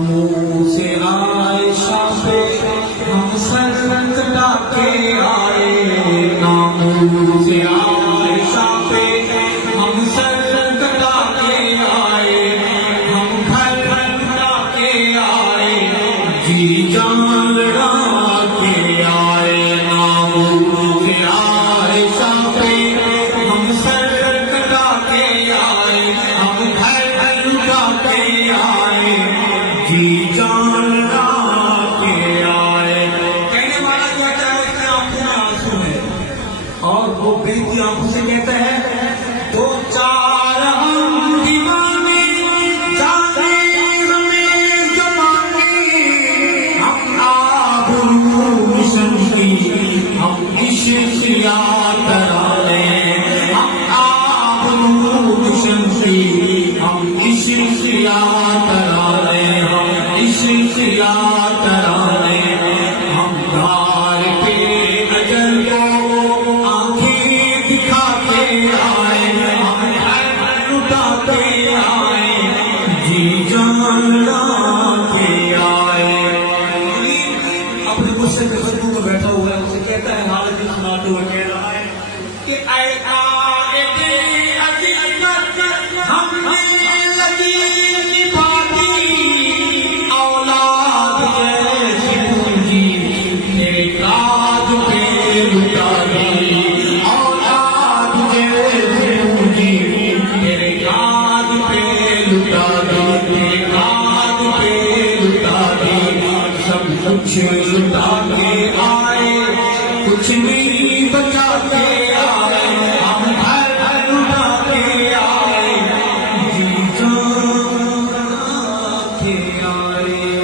منہ سے عائشہ پہ ہم سر کٹا کے آئے، منہ سے عائشہ پہ ہم سر کٹا کے آئے، ہم گھر کٹا کے آئے، جی جان لڑا کے آئے، منہ سے عائشہ پہ ہم سر کٹا کے آئے، ہم گھر کٹا کے آئے، جی جان لڑا کے آئے۔ کہنے والا کہتا ہے کہ آنکھوں میں آنسو ہے، اور وہ بہتی آنکھوں سے کہتا ہے دو چار ہم دیوانے جانے ہمیں زمانے، ہم آبرو مشن کی ہم عشق یاد کرانے، ہم آبرو مشن کی ہم عشق یاد کرانے، ہم عشق یاد کرانے، ہم دار پہ اجل کو آنکھیں دکھا کے آئے، ہم گھر لٹا کے آئے، جی جان لڑا کے آئے۔ اپنے غصے کے خطبوں میں بیٹھا ہوا ہے، اسے کہتا ہے حالت سناتے ہوئے کہہ رہا ہے کہ اے قائد عزت ہم نے لگی نبھاتی، اولاد جیسی پونجی تیرے کاج پہ لٹا دی، اولاد جیسی پونجی تیرے کاج پہ لٹا دی، تیرے کاج پہ لٹا دی، سب کچھ لٹا کے آئے، کچھ نہیں بچا کے آئے، ہم گھر لٹا کے آئے، جی جان لڑا کے آئے۔